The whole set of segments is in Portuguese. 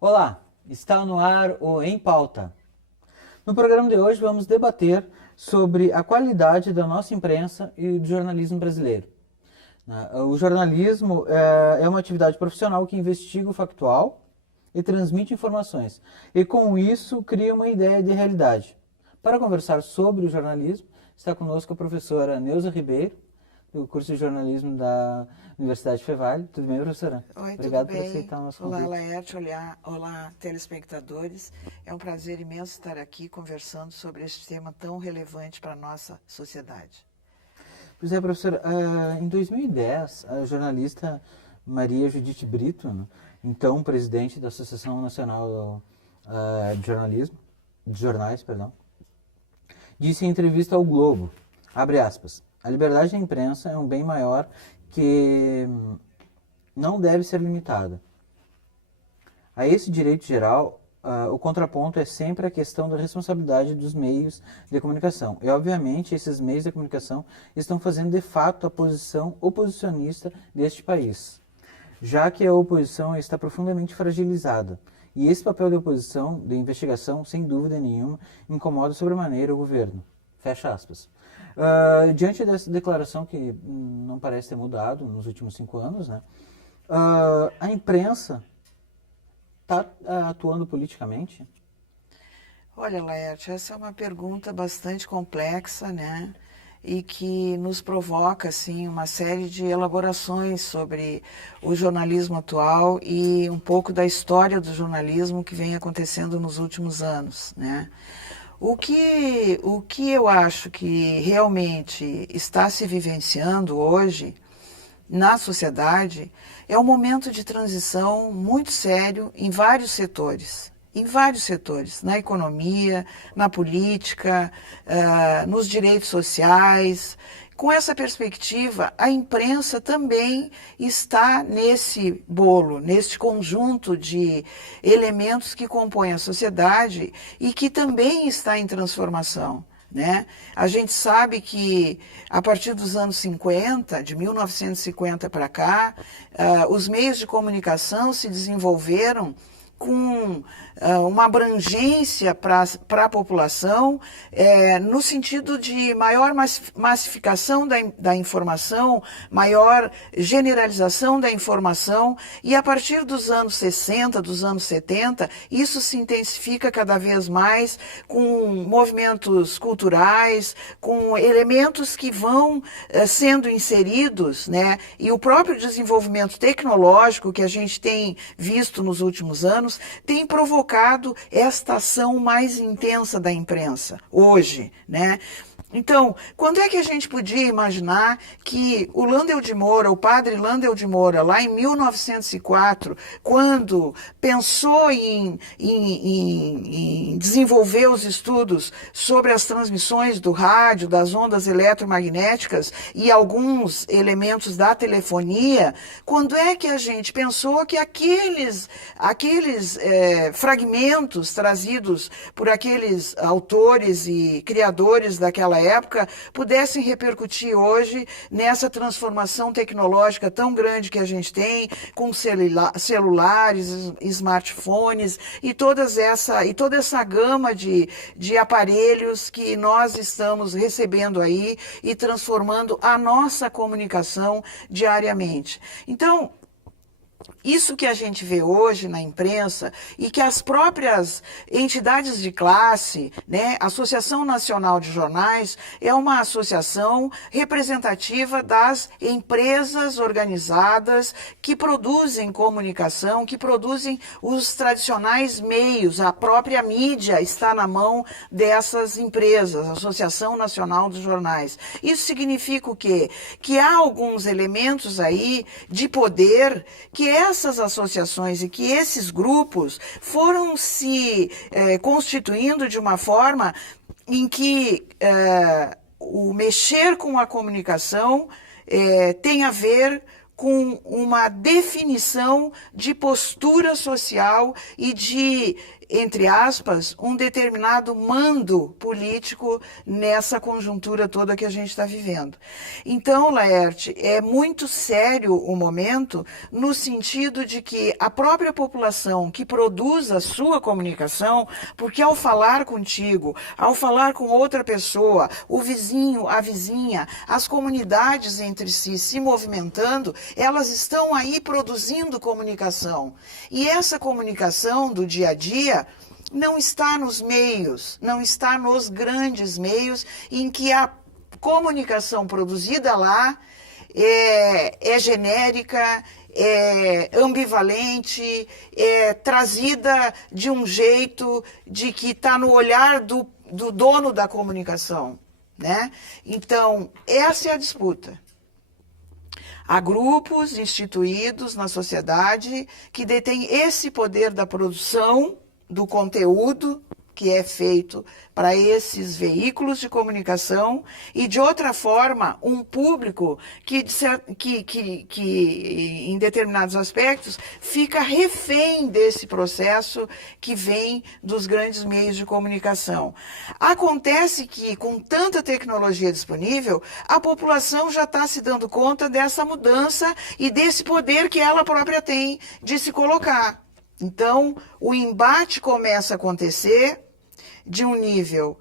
Olá, está no ar o Em Pauta. No programa de hoje vamos debater sobre a qualidade da nossa imprensa e do jornalismo brasileiro. O jornalismo é uma atividade profissional que investiga o factual e transmite informações, e com isso cria uma ideia de realidade. Para conversar sobre o jornalismo, está conosco a professora Neuza Ribeiro, do curso de jornalismo da Universidade Fevale. Tudo bem, professora? Oi, Obrigado tudo bem? por aceitar o nosso convite. Olá, Laerte. Olá, telespectadores. É um prazer imenso estar aqui conversando sobre este tema tão relevante para a nossa sociedade. Pois é, professora, em 2010, a jornalista Maria Judite Brito, então presidente da Associação Nacional de Jornais, disse em entrevista ao Globo, abre aspas, a liberdade da imprensa é um bem maior que não deve ser limitada. A esse direito geral, o contraponto é sempre a questão da responsabilidade dos meios de comunicação. E, obviamente, esses meios de comunicação estão fazendo, de fato, a posição oposicionista deste país, já que a oposição está profundamente fragilizada. E esse papel de oposição, de investigação, sem dúvida nenhuma, incomoda sobremaneira o governo. Fecha aspas. Diante dessa declaração que não parece ter mudado nos últimos 5 anos, a imprensa está atuando politicamente? Olha, Laerte, essa é uma pergunta bastante complexa, né? E que nos provoca, assim, uma série de elaborações sobre o jornalismo atual e um pouco da história do jornalismo que vem acontecendo nos últimos anos, né? O que eu acho que realmente está se vivenciando hoje na sociedade é um momento de transição muito sério em vários setores. Na economia, na política, nos direitos sociais. Com essa perspectiva, a imprensa também está nesse bolo, neste conjunto de elementos que compõem a sociedade e que também está em transformação, né? A gente sabe que a partir dos anos 50, de 1950 para cá, os meios de comunicação se desenvolveram com uma abrangência para a população, no sentido de maior massificação da informação, maior generalização da informação, e a partir dos anos 60, dos anos 70, isso se intensifica cada vez mais com movimentos culturais, com elementos que vão sendo inseridos, né? E o próprio desenvolvimento tecnológico que a gente tem visto nos últimos anos tem provocado esta ação mais intensa da imprensa hoje, né? Então, quando é que a gente podia imaginar que o Landel de Moura, o padre Landel de Moura, lá em 1904, quando pensou em desenvolver os estudos sobre as transmissões do rádio, das ondas eletromagnéticas e alguns elementos da telefonia, quando é que a gente pensou que aqueles fragmentos trazidos por aqueles autores e criadores daquela época pudessem repercutir hoje nessa transformação tecnológica tão grande que a gente tem, com celulares, smartphones e toda essa gama de aparelhos que nós estamos recebendo aí e transformando a nossa comunicação diariamente. Então, isso que a gente vê hoje na imprensa e que as próprias entidades de classe, né, a Associação Nacional de Jornais, é uma associação representativa das empresas organizadas que produzem comunicação, que produzem os tradicionais meios, a própria mídia está na mão dessas empresas, a Associação Nacional dos Jornais. Isso significa o quê? Que há alguns elementos aí de poder que essas associações e que esses grupos foram se constituindo de uma forma em que o mexer com a comunicação tem a ver com uma definição de postura social e de entre aspas, um determinado mando político nessa conjuntura toda que a gente está vivendo. Então, Laerte, é muito sério o momento no sentido de que a própria população que produz a sua comunicação, porque ao falar contigo, ao falar com outra pessoa, o vizinho, a vizinha, as comunidades entre si se movimentando, elas estão aí produzindo comunicação. E essa comunicação do dia a dia não está nos meios, não está nos grandes meios em que a comunicação produzida lá é genérica, é ambivalente, é trazida de um jeito de que está no olhar do dono da comunicação, né? Então, essa é a disputa. Há grupos instituídos na sociedade que detêm esse poder da produção do conteúdo que é feito para esses veículos de comunicação e, de outra forma, um público que em determinados aspectos, fica refém desse processo que vem dos grandes meios de comunicação. Acontece que, com tanta tecnologia disponível, a população já está se dando conta dessa mudança e desse poder que ela própria tem de se colocar. Então, o embate começa a acontecer de um nível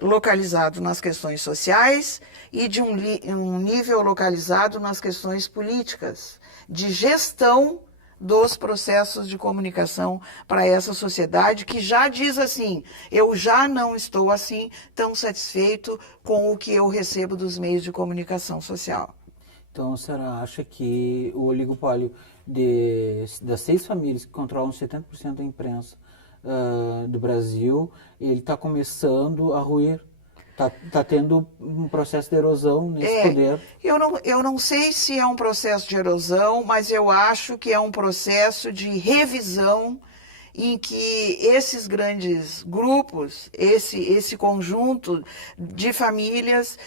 localizado nas questões sociais e de um nível localizado nas questões políticas, de gestão dos processos de comunicação para essa sociedade que já diz assim, eu já não estou assim tão satisfeito com o que eu recebo dos meios de comunicação social. Então, a senhora acha que o oligopólio das 6 famílias que controlam 70% da imprensa do Brasil, ele está começando a ruir? Está tendo um processo de erosão nesse poder? Eu não sei se é um processo de erosão, mas eu acho que é um processo de revisão em que esses grandes grupos, esse conjunto de famílias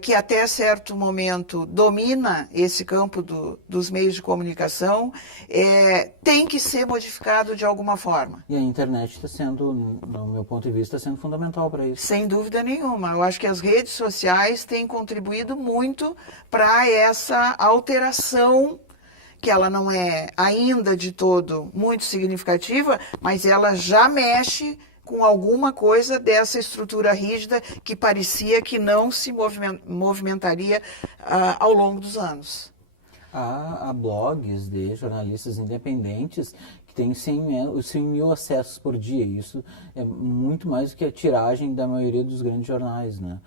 que até certo momento domina esse campo dos meios de comunicação, tem que ser modificado de alguma forma. E a internet está sendo, no meu ponto de vista, está sendo fundamental para isso. Sem dúvida nenhuma. Eu acho que as redes sociais têm contribuído muito para essa alteração, que ela não é ainda de todo muito significativa, mas ela já mexe com alguma coisa dessa estrutura rígida que parecia que não se movimentaria ao longo dos anos. Há blogs de jornalistas independentes que têm 100 mil acessos por dia. Isso é muito mais do que a tiragem da maioria dos grandes jornais, né?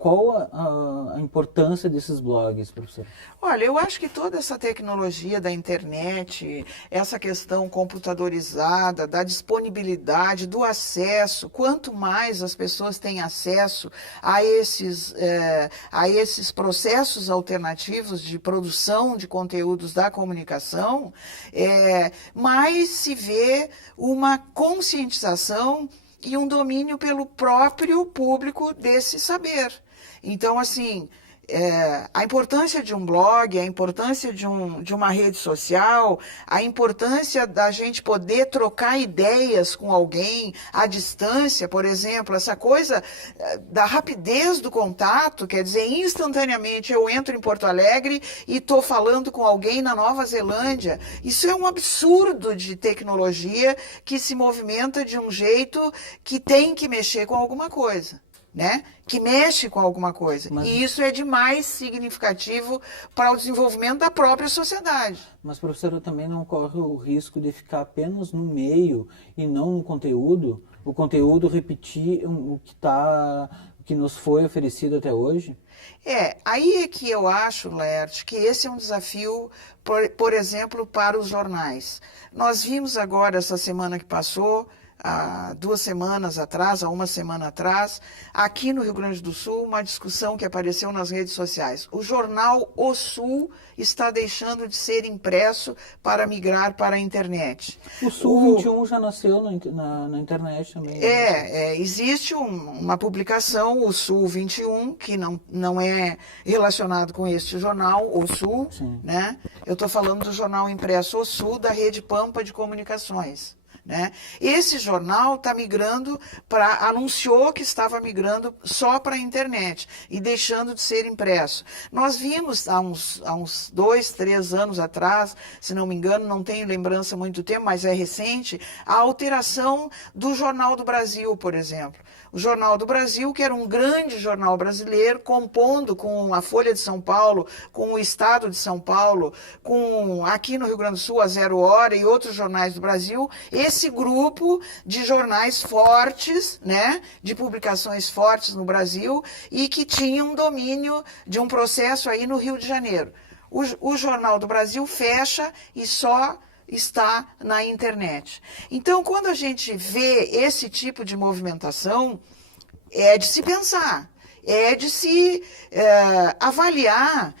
Qual a importância desses blogs, professor? Olha, eu acho que toda essa tecnologia da internet, essa questão computadorizada, da disponibilidade, do acesso, quanto mais as pessoas têm acesso a esses processos alternativos de produção de conteúdos da comunicação, mais se vê uma conscientização e um domínio pelo próprio público desse saber. Então, assim, a importância de um blog, a importância de uma rede social, a importância da gente poder trocar ideias com alguém à distância, por exemplo, essa coisa da rapidez do contato, quer dizer, instantaneamente eu entro em Porto Alegre e estou falando com alguém na Nova Zelândia. Isso é um absurdo de tecnologia que se movimenta de um jeito que tem que mexer com alguma coisa, né? Que mexe com alguma coisa. E isso é demais significativo para o desenvolvimento da própria sociedade. Mas, professora, também não corre o risco de ficar apenas no meio e não no conteúdo? O conteúdo repetir o que nos foi oferecido até hoje? Aí é que eu acho, Laerte, que esse é um desafio, por exemplo, para os jornais. Nós vimos agora, essa semana que passou, há 2 semanas atrás, há 1 semana atrás, aqui no Rio Grande do Sul, uma discussão que apareceu nas redes sociais. O jornal O Sul está deixando de ser impresso para migrar para a internet. O Sul 21 já nasceu na internet também. Existe uma publicação, o Sul 21, que não é relacionado com este jornal, O Sul, né? Eu estou falando do jornal impresso O Sul, da Rede Pampa de Comunicações. né? Esse jornal está migrando anunciou que estava migrando só para a internet e deixando de ser impresso. Nós vimos há uns 2, 3 anos atrás, se não me engano, não tenho lembrança muito tempo, mas é recente, a alteração do Jornal do Brasil, por exemplo. O Jornal do Brasil, que era um grande jornal brasileiro, compondo com a Folha de São Paulo, com o Estado de São Paulo, com aqui no Rio Grande do Sul, a Zero Hora e outros jornais do Brasil, esse grupo de jornais fortes, né, de publicações fortes no Brasil e que tinham domínio de um processo aí no Rio de Janeiro. O Jornal do Brasil fecha e só está na internet. Então, quando a gente vê esse tipo de movimentação, é de se pensar, é de se avaliar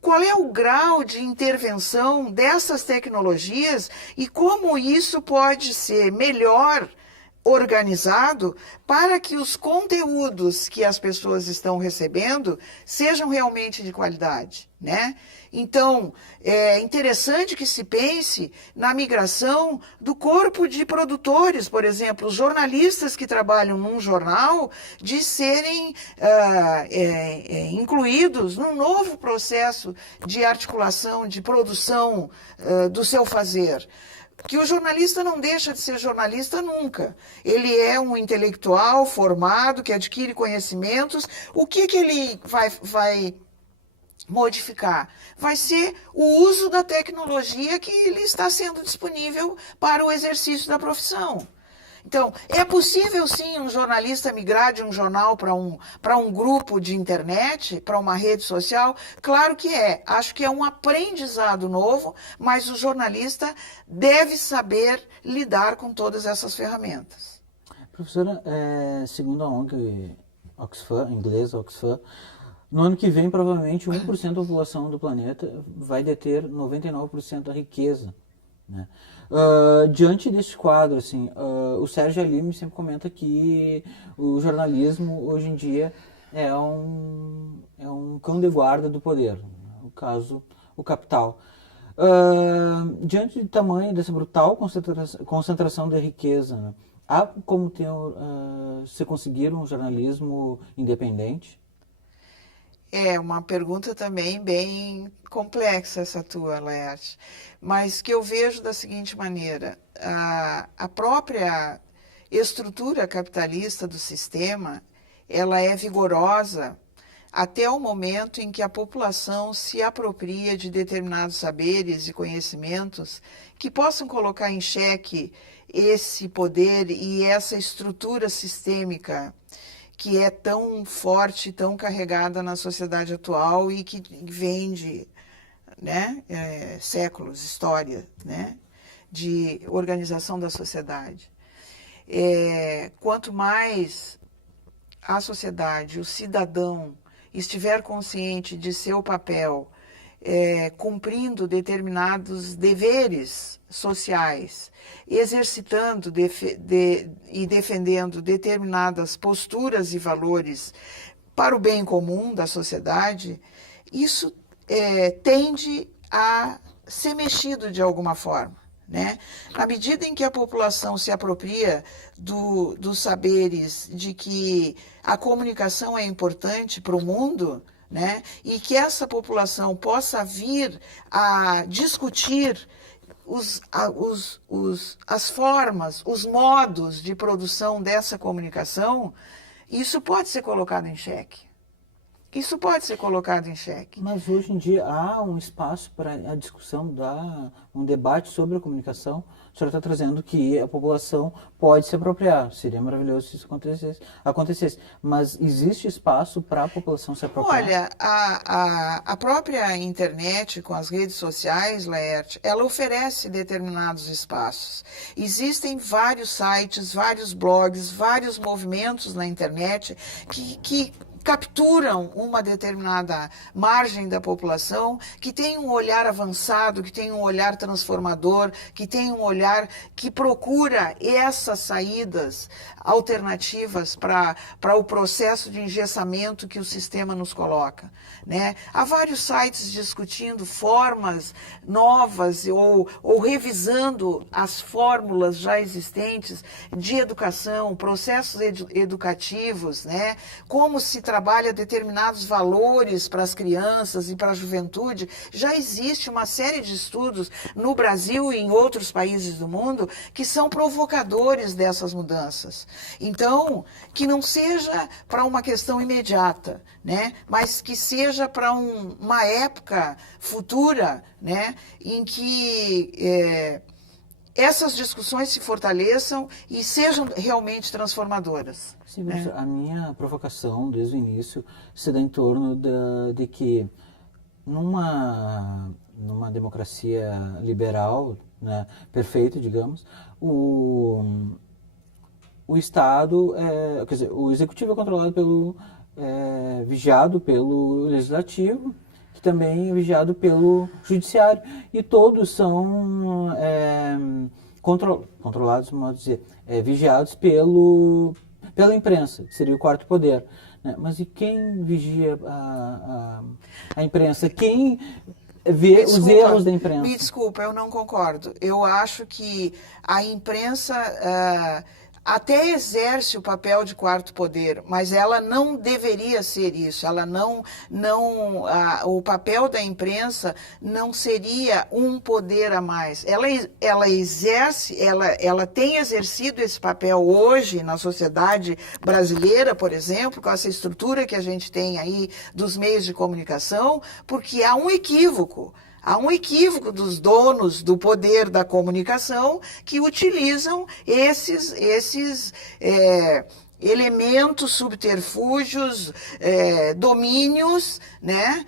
qual é o grau de intervenção dessas tecnologias e como isso pode ser melhor organizado para que os conteúdos que as pessoas estão recebendo sejam realmente de qualidade, né? Então, é interessante que se pense na migração do corpo de produtores, por exemplo, os jornalistas que trabalham num jornal, de serem incluídos num novo processo de articulação, de produção do seu fazer. Que o jornalista não deixa de ser jornalista nunca. Ele é um intelectual formado, que adquire conhecimentos. O que ele vai modificar? Vai ser o uso da tecnologia que lhe está sendo disponível para o exercício da profissão. Então, é possível sim um jornalista migrar de um jornal para um grupo de internet, para uma rede social? Claro que é. Acho que é um aprendizado novo, mas o jornalista deve saber lidar com todas essas ferramentas. Professora, segundo a ONG Oxfam, inglesa Oxfam, no ano que vem, provavelmente 1% da população do planeta vai deter 99% da riqueza, né? Diante desse quadro, assim, o Sérgio Alime sempre comenta que o jornalismo hoje em dia é um cão de guarda do poder, no caso, o capital. Diante do tamanho dessa brutal concentração da riqueza, né, há como se conseguir um jornalismo independente? É uma pergunta também bem complexa essa tua, Laerte, mas que eu vejo da seguinte maneira: a própria estrutura capitalista do sistema, ela é vigorosa até o momento em que a população se apropria de determinados saberes e conhecimentos que possam colocar em xeque esse poder e essa estrutura sistêmica que é tão forte, tão carregada na sociedade atual e que vem de, né, séculos, história, né, de organização da sociedade. Quanto mais a sociedade, o cidadão, estiver consciente de seu papel, cumprindo determinados deveres sociais, exercitando e defendendo determinadas posturas e valores para o bem comum da sociedade, isso tende a ser mexido de alguma forma, né? Na medida em que a população se apropria dos saberes de que a comunicação é importante para o mundo, né? E que essa população possa vir a discutir as formas, os modos de produção dessa comunicação, isso pode ser colocado em xeque. Isso pode ser colocado em xeque. Mas hoje em dia há um espaço para a discussão, um debate sobre a comunicação. A senhora está trazendo que a população pode se apropriar. Seria maravilhoso se isso acontecesse. Mas existe espaço para a população se apropriar? Olha, a própria internet, com as redes sociais, Laerte, ela oferece determinados espaços. Existem vários sites, vários blogs, vários movimentos na internet que capturam uma determinada margem da população, que tem um olhar avançado, que tem um olhar transformador, que tem um olhar que procura essas saídas alternativas para o processo de engessamento que o sistema nos coloca, né? Há vários sites discutindo formas novas ou revisando as fórmulas já existentes de educação, processos educativos, né? Como se trabalha determinados valores para as crianças e para a juventude. Já existe uma série de estudos no Brasil e em outros países do mundo que são provocadores dessas mudanças. Então, que não seja para uma questão imediata, né? Mas que seja para uma época futura, né? Em que essas discussões se fortaleçam e sejam realmente transformadoras. Sim, a minha provocação desde o início se dá em torno de que numa democracia liberal, né, perfeita, digamos, o Estado, quer dizer, o Executivo é controlado vigiado pelo Legislativo, que também é vigiado pelo Judiciário, e todos são controlados, modo de dizer, vigiados pela imprensa, que seria o quarto poder. Né? Mas e quem vigia a imprensa? Quem vê os erros da imprensa? Me desculpa, eu não concordo. Eu acho que a imprensa até exerce o papel de quarto poder, mas ela não deveria ser isso. Ela o papel da imprensa não seria um poder a mais. Ela exerce, ela tem exercido esse papel hoje na sociedade brasileira, por exemplo, com essa estrutura que a gente tem aí dos meios de comunicação, porque há um equívoco. Há um equívoco dos donos do poder da comunicação que utilizam esses elementos, subterfúgios, domínios, né,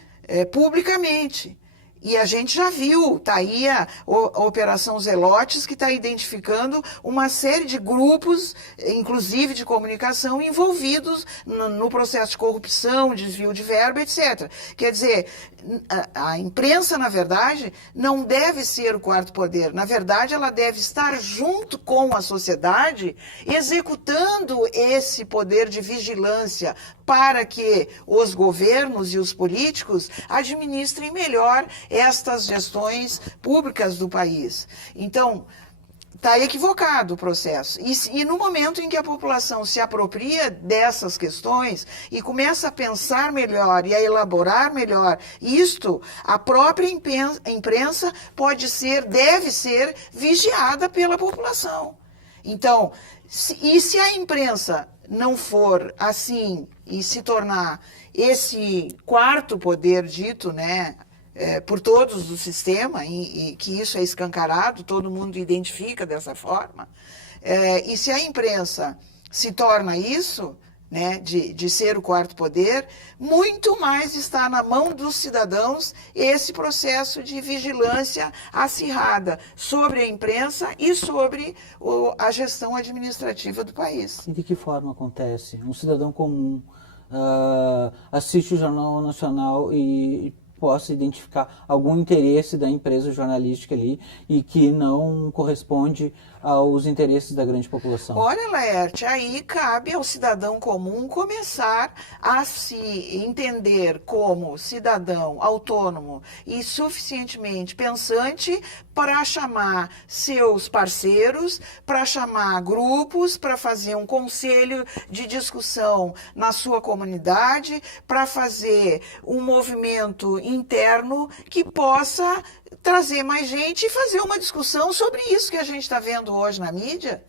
publicamente. E a gente já viu, está aí a Operação Zelotes, que está identificando uma série de grupos, inclusive de comunicação, envolvidos no processo de corrupção, desvio de verba, etc. Quer dizer, a imprensa, na verdade, não deve ser o quarto poder. Na verdade, ela deve estar junto com a sociedade, executando esse poder de vigilância para que os governos e os políticos administrem melhor estas gestões públicas do país. Então, está equivocado o processo. E no momento em que a população se apropria dessas questões e começa a pensar melhor e a elaborar melhor isto, a própria imprensa deve ser vigiada pela população. Então, se a imprensa não for assim e se tornar esse quarto poder dito, né, por todos do sistema, e que isso é escancarado, todo mundo identifica dessa forma, e se a imprensa se torna isso, né, de ser o quarto poder, muito mais está na mão dos cidadãos esse processo de vigilância acirrada sobre a imprensa e sobre a gestão administrativa do país. E de que forma acontece? Um cidadão comum assiste o Jornal Nacional e possa identificar algum interesse da empresa jornalística ali e que não corresponde aos interesses da grande população. Olha, Laerte, aí cabe ao cidadão comum começar a se entender como cidadão autônomo e suficientemente pensante para chamar seus parceiros, para chamar grupos, para fazer um conselho de discussão na sua comunidade, para fazer um movimento interno que possa trazer mais gente e fazer uma discussão sobre isso que a gente está vendo hoje na mídia.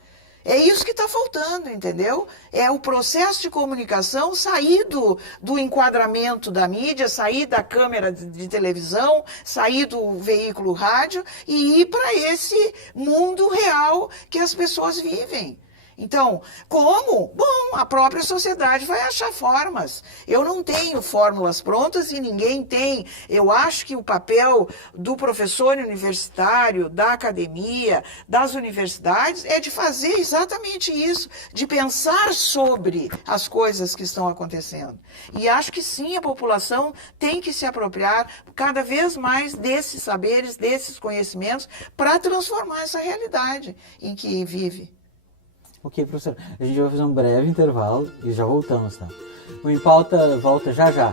É isso que está faltando, entendeu? É o processo de comunicação sair do enquadramento da mídia, sair da câmera de televisão, sair do veículo rádio e ir para esse mundo real que as pessoas vivem. Então, como? Bom, a própria sociedade vai achar formas. Eu não tenho fórmulas prontas e ninguém tem. Eu acho que o papel do professor universitário, da academia, das universidades, é de fazer exatamente isso, de pensar sobre as coisas que estão acontecendo. E acho que sim, a população tem que se apropriar cada vez mais desses saberes, desses conhecimentos, para transformar essa realidade em que vive. Ok, professor. A gente vai fazer um breve intervalo e já voltamos, tá? O Em Pauta volta já já.